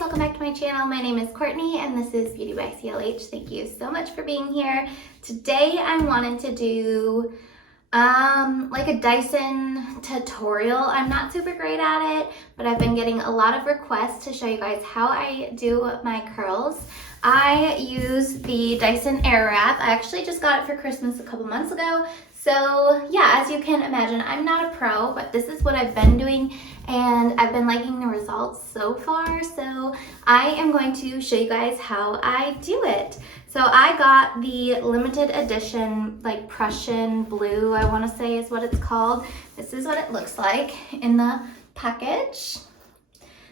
welcome back to my channel. My name is Courtney and this is Beauty by CLH. Thank you so much for being here. Today I wanted to do like a Dyson tutorial. I'm not super great at it, but I've been getting a lot of requests to show you guys how I do my curls. I use the Dyson AirWrap. I actually just got it for Christmas a couple months ago. So yeah, as you can imagine, I'm not a pro, but this is what I've been doing and I've been liking the results so far. So I am going to show you guys how I do it. So I got the limited edition, like Prussian blue, I want to say is what it's called. This is what it looks like in the package.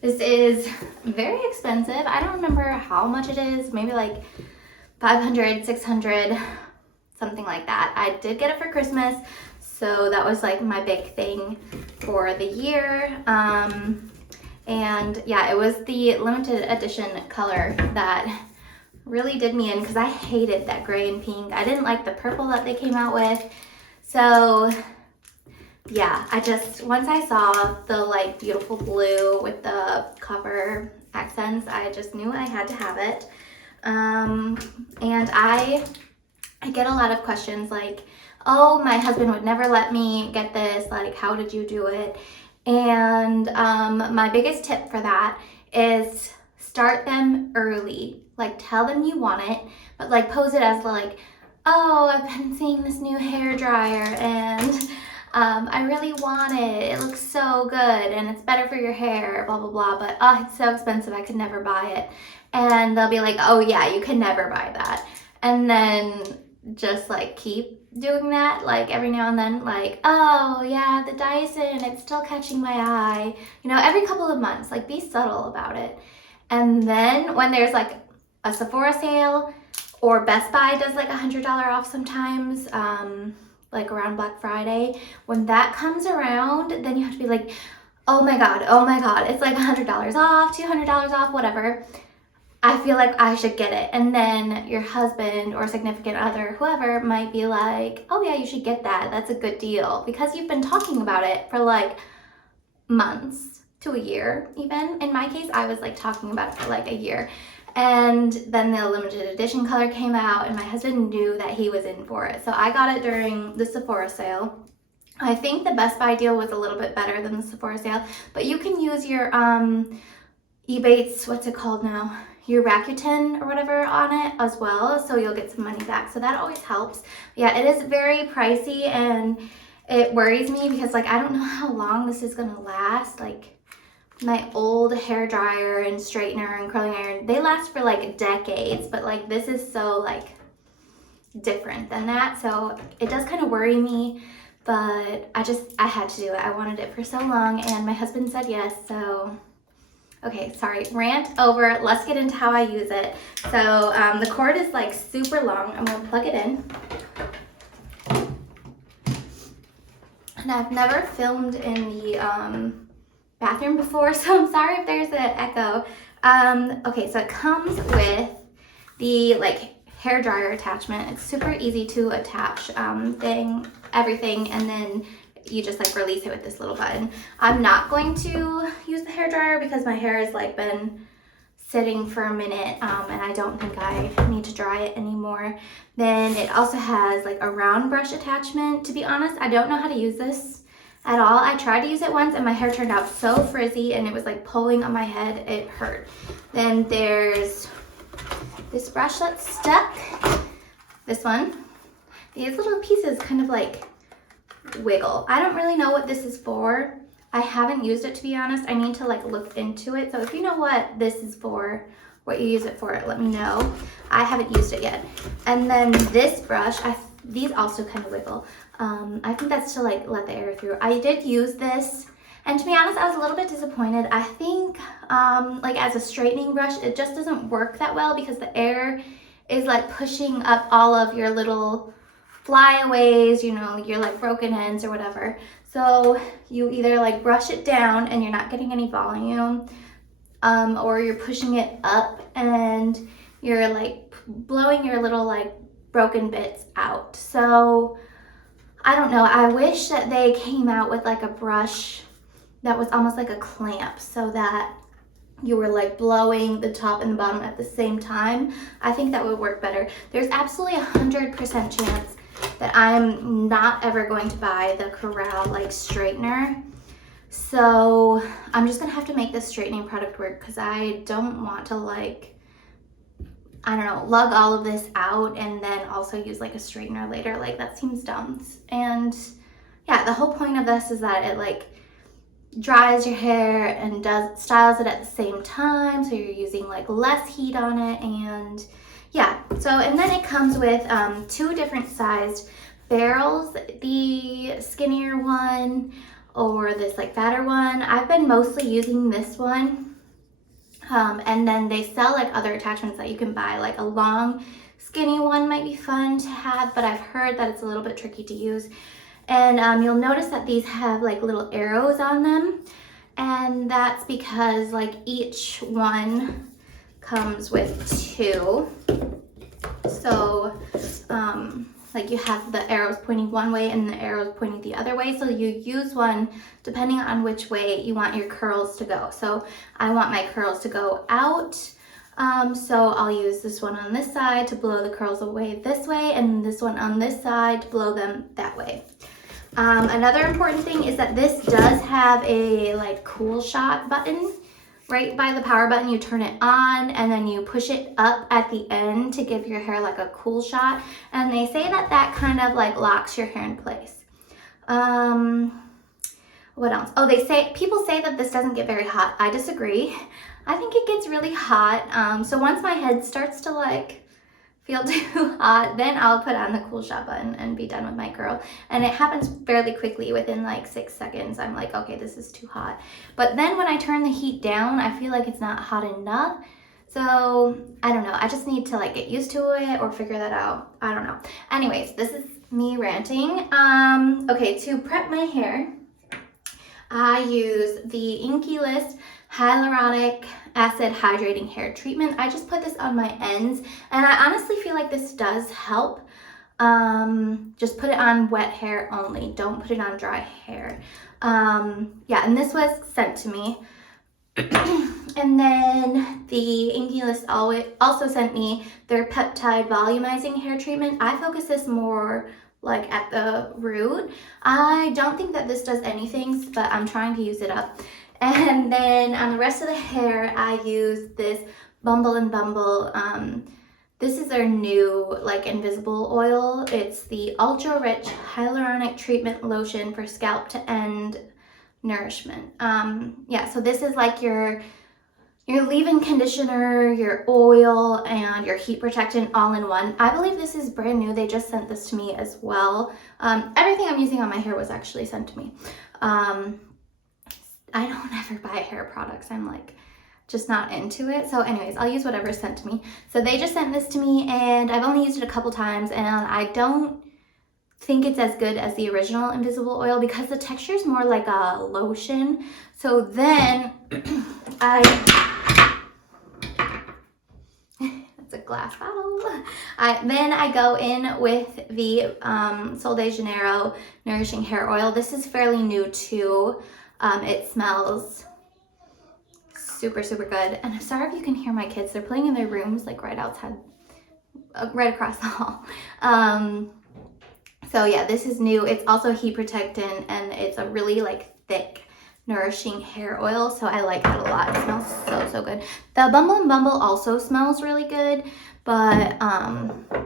This is very expensive. I don't remember how much it is, maybe like 500, 600, something like that. I did get it for Christmas, so that was like my big thing for the year. And yeah, it was the limited edition color that really did me in because I hated that gray and pink. I didn't like the purple that they came out with. So yeah, once I saw the like beautiful blue with the copper accents, I just knew I had to have it. And I get a lot of questions like, oh, my husband would never let me get this, like, how did you do it? And my biggest tip for that is start them early. Like, tell them you want it, but like pose it as like, oh, I've been seeing this new hair dryer and I really want it. It looks so good and it's better for your hair, blah, blah, blah. But oh, it's so expensive, I could never buy it. And they'll be like, oh yeah, you can never buy that. And then just like keep doing that, like every now and then, like, oh yeah, the Dyson, it's still catching my eye. You know, every couple of months, like be subtle about it. And then when there's like a Sephora sale or Best Buy does like $100 off sometimes, like around Black Friday, when that comes around, then you have to be like, oh my God, it's like $100 off, $200 off, whatever. I feel like I should get it. And then your husband or significant other, whoever, might be like, oh yeah, you should get that. That's a good deal. Because you've been talking about it for like months to a year even. In my case, I was like talking about it for like a year. And then the limited edition color came out and my husband knew that he was in for it. So I got it during the Sephora sale. I think the Best Buy deal was a little bit better than the Sephora sale, but you can use your Ebates, what's it called now? Your Rakuten or whatever on it as well, so you'll get some money back. So that always helps. Yeah, it is very pricey and it worries me because like I don't know how long this is gonna last. Like my old hair dryer and straightener and curling iron, they last for like decades, but like this is so like different than that. So it does kind of worry me, but I had to do it. I wanted it for so long and my husband said yes, so okay, sorry, rant over. Let's get into how I use it. So the cord is like super long. I'm gonna plug it in. And I've never filmed in the bathroom before, so I'm sorry if there's an echo. Okay, so it comes with the like hair dryer attachment. It's super easy to attach everything, and then you just like release it with this little button. I'm not going to use the hair dryer because my hair has like been sitting for a minute and I don't think I need to dry it anymore. Then it also has like a round brush attachment. To be honest, I don't know how to use this at all. I tried to use it once and my hair turned out so frizzy and it was like pulling on my head. It hurt. Then there's this brush that's stuck. This one. These little pieces kind of like wiggle. I don't really know what this is for. I haven't used it, to be honest. I need to like look into it. So if you know what this is for, what you use it for, let me know. I haven't used it yet. And then this brush, these also kind of wiggle. I think that's to like let the air through. I did use this, and to be honest, I was a little bit disappointed. I think like as a straightening brush, it just doesn't work that well because the air is like pushing up all of your little flyaways, you know, your like broken ends or whatever. So you either like brush it down and you're not getting any volume, or you're pushing it up and you're like blowing your little like broken bits out. So I don't know. I wish that they came out with like a brush that was almost like a clamp so that you were like blowing the top and the bottom at the same time, I think that would work better. There's absolutely 100% chance that I'm not ever going to buy the Corral like straightener. So I'm just gonna have to make this straightening product work because I don't want to like, I don't know, lug all of this out and then also use like a straightener later. Like that seems dumb. And yeah, the whole point of this is that it like dries your hair and styles it at the same time, so you're using like less heat on it. And yeah, so and then it comes with 2 different sized barrels, the skinnier one or this like fatter one. I've been mostly using this one, and then they sell like other attachments that you can buy, like a long skinny one might be fun to have, but I've heard that it's a little bit tricky to use. And you'll notice that these have like little arrows on them, and that's because like each one comes with 2. So like you have the arrows pointing one way and the arrows pointing the other way. So you use one depending on which way you want your curls to go. So I want my curls to go out. So I'll use this one on this side to blow the curls away this way, and this one on this side to blow them that way. Another important thing is that this does have a like cool shot button right by the power button. You turn it on and then you push it up at the end to give your hair like a cool shot. And they say that that kind of like locks your hair in place. What else? Oh, people say that this doesn't get very hot. I disagree. I think it gets really hot. So once my head starts to like feel too hot, then I'll put on the cool shot button and be done with my curl. And it happens fairly quickly. Within like 6 seconds, I'm like, okay, this is too hot. But then when I turn the heat down, I feel like it's not hot enough. So I don't know. I just need to like get used to it or figure that out. I don't know. Anyways, this is me ranting. Okay, to prep my hair, I use the Inkey List Hyaluronic Acid Hydrating Hair Treatment. I just put this on my ends, and I honestly feel like this does help. Just put it on wet hair only. Don't put it on dry hair. Yeah, and this was sent to me. And then the Inkey List also sent me their Peptide Volumizing Hair Treatment. I focus this more like at the root. I don't think that this does anything, but I'm trying to use it up. And then on the rest of the hair, I use this Bumble & Bumble. This is their new like invisible oil. It's the Ultra Rich Hyaluronic Treatment Lotion for scalp to end nourishment. Yeah, so this is like your leave-in conditioner, your oil, and your heat protectant all in one. I believe this is brand new. They just sent this to me as well. Everything I'm using on my hair was actually sent to me. I don't ever buy hair products. I'm like just not into it. So anyways, I'll use whatever's sent to me. So they just sent this to me, and I've only used it a couple times, and I don't think it's as good as the original invisible oil because the texture is more like a lotion. So then it's a glass bottle. Then I go in with the Sol de Janeiro Nourishing Hair Oil. This is fairly new too. It smells super, super good. And I'm sorry if you can hear my kids. They're playing in their rooms, like right outside, right across the hall. So yeah, this is new. It's also heat protectant, and it's a really like thick, nourishing hair oil. So I like it a lot. It smells so, so good. The Bumble & Bumble also smells really good, but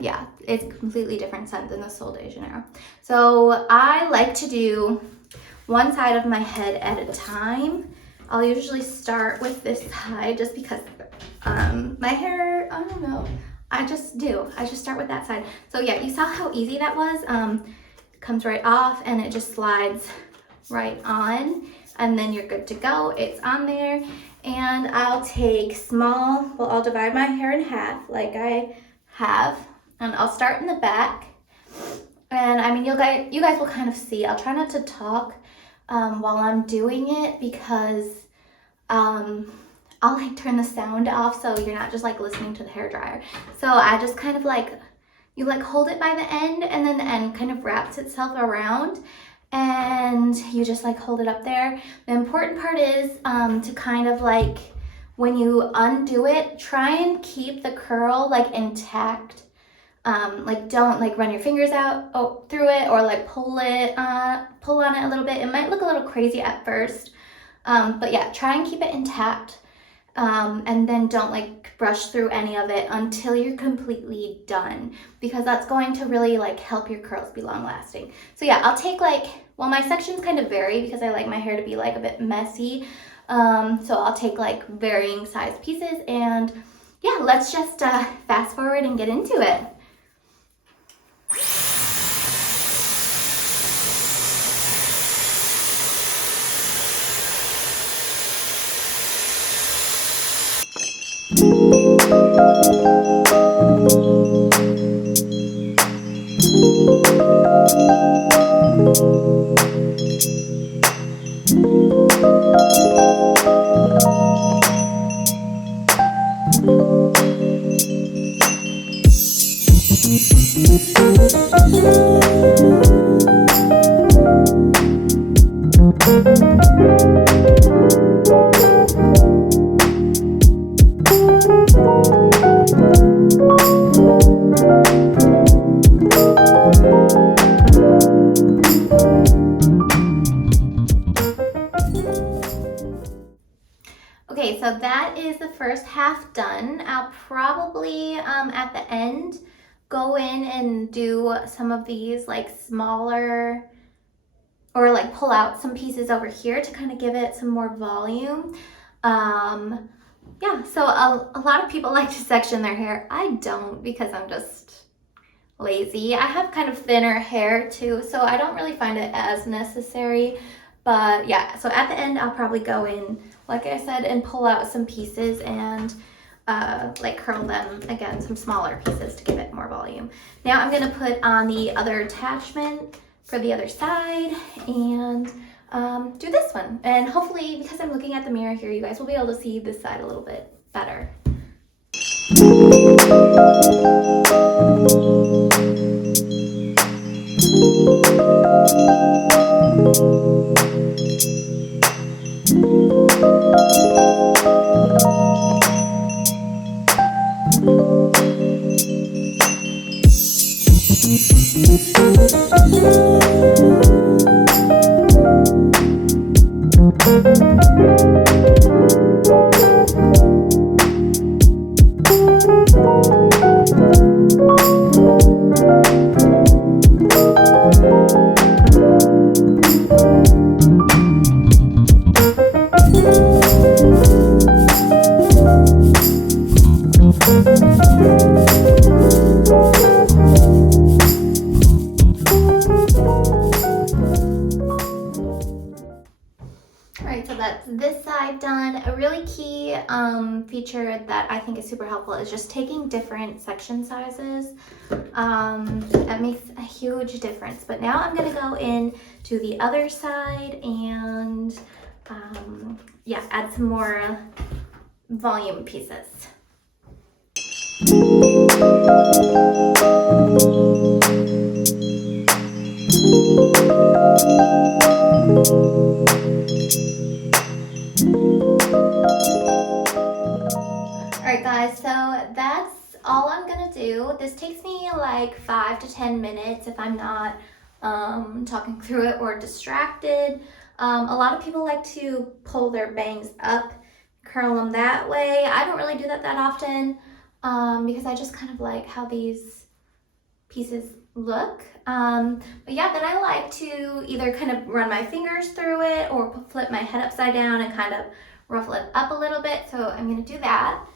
yeah, it's a completely different scent than the Sol de Janeiro. So I like to do one side of my head at a time. I'll usually start with this side just because my hair, I don't know, I just start with that side. So yeah, you saw how easy that was. Comes right off and it just slides right on, and then you're good to go. It's on there. And I'll take I'll divide my hair in half like I have, and I'll start in the back. And I mean, you guys will kind of see. I'll try not to talk while I'm doing it because I'll like turn the sound off so you're not just like listening to the hair dryer. So I just kind of like, you like hold it by the end, and then the end kind of wraps itself around, and you just like hold it up there. The important part is to kind of like, when you undo it, try and keep the curl like intact. Like don't like run your fingers out through it, or like pull on it a little bit. It might look a little crazy at first, but yeah, try and keep it intact. And then don't like brush through any of it until you're completely done, because that's going to really like help your curls be long lasting. So yeah, I'll take like, well, my sections kind of vary because I like my hair to be like a bit messy. So I'll take like varying size pieces, and yeah, let's just fast forward and get into it. Okay, so that is the first half done. I'll probably at the end go in and do some of these like smaller, or like pull out some pieces over here to kind of give it some more volume. Yeah, so a lot of people like to section their hair. I don't, because I'm just lazy. I have kind of thinner hair too, so I don't really find it as necessary. But yeah, so at the end I'll probably go in, like I said, and pull out some pieces and like curl them again, some smaller pieces to give it more volume. Now I'm gonna put on the other attachment for the other side and do this one. And hopefully, because I'm looking at the mirror here, you guys will be able to see this side a little bit better. Alright, so that's this side done. A really key feature that I think is super helpful is just taking different section sizes. That makes a huge difference. But now I'm going to go in to the other side and yeah, add some more volume pieces. Alright guys, so that's all I'm gonna do. This takes me like 5 to 10 minutes if I'm not talking through it or distracted. A lot of people like to pull their bangs up, curl them that way. I don't really do that often because I just kind of like how these pieces look. But yeah, then I like to either kind of run my fingers through it or flip my head upside down and kind of ruffle it up a little bit. So I'm gonna do that.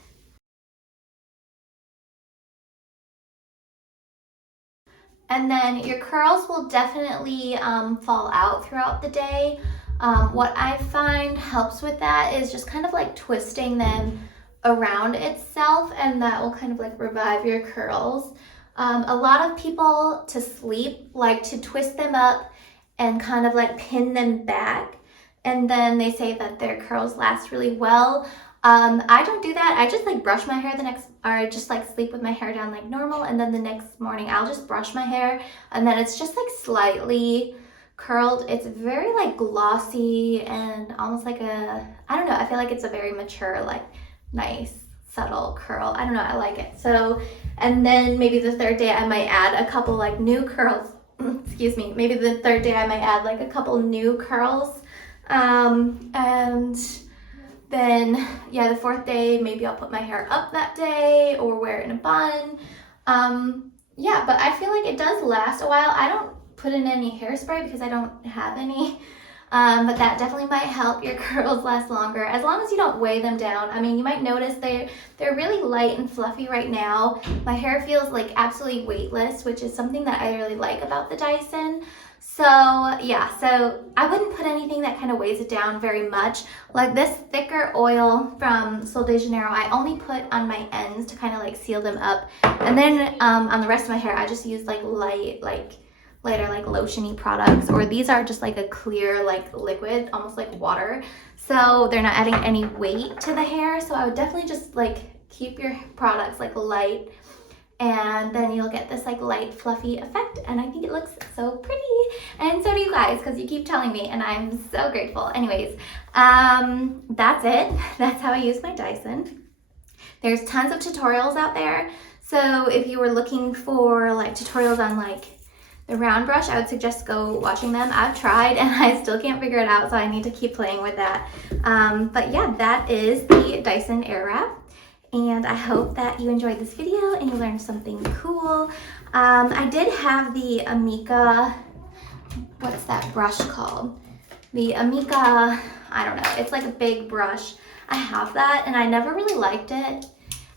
And then your curls will definitely fall out throughout the day. What I find helps with that is just kind of like twisting them around itself, and that will kind of like revive your curls. A lot of people to sleep like to twist them up and kind of like pin them back, and then they say that their curls last really well. I don't do that. I just like brush my hair or just like sleep with my hair down like normal, and then the next morning I'll just brush my hair, and then it's just like slightly curled. It's very like glossy and almost like I don't know, I feel like it's a very mature like nice subtle curl. I don't know, I like it. So, and then maybe the third day I might add a couple like new curls. Excuse me. Maybe the third day I might add like a couple new curls. And then, yeah, the fourth day, maybe I'll put my hair up that day or wear it in a bun. Yeah, but I feel like it does last a while. I don't put in any hairspray because I don't have any. But that definitely might help your curls last longer, as long as you don't weigh them down. I mean, you might notice they're really light and fluffy right now. My hair feels like absolutely weightless, which is something that I really like about the Dyson. So yeah, so I wouldn't put anything that kind of weighs it down very much. Like this thicker oil from Sol de Janeiro, I only put on my ends to kind of like seal them up. And then on the rest of my hair, I just use like lighter like lotiony products, or these are just like a clear like liquid, almost like water. So they're not adding any weight to the hair. So I would definitely just like keep your products like light, and then you'll get this like light fluffy effect, and I think it looks so pretty, and so do you guys, because you keep telling me and I'm so grateful. Anyways, that's it. That's how I use my Dyson. There's tons of tutorials out there, so if you were looking for like tutorials on like the round brush, I would suggest go watching them. I've tried and I still can't figure it out, so I need to keep playing with that. But yeah, that is the Dyson AirWrap. And I hope that you enjoyed this video and you learned something cool. I did have the Amika, what's that brush called? The Amika, I don't know, it's like a big brush. I have that and I never really liked it.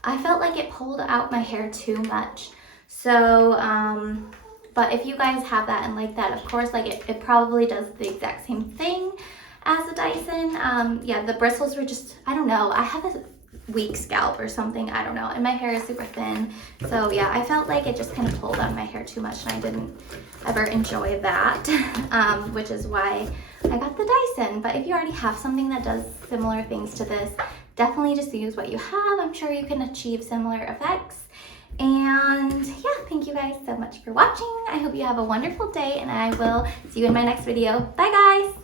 I felt like it pulled out my hair too much. So, but if you guys have that and like that, of course, like it probably does the exact same thing as a Dyson. Yeah, the bristles were just, I don't know, I have a weak scalp or something, I don't know, and my hair is super thin, so yeah, I felt like it just kind of pulled on my hair too much, and I didn't ever enjoy that, which is why I got the Dyson. But if you already have something that does similar things to this, definitely just use what you have. I'm sure you can achieve similar effects. And yeah, thank you guys so much for watching. I hope you have a wonderful day, and I will see you in my next video. Bye guys!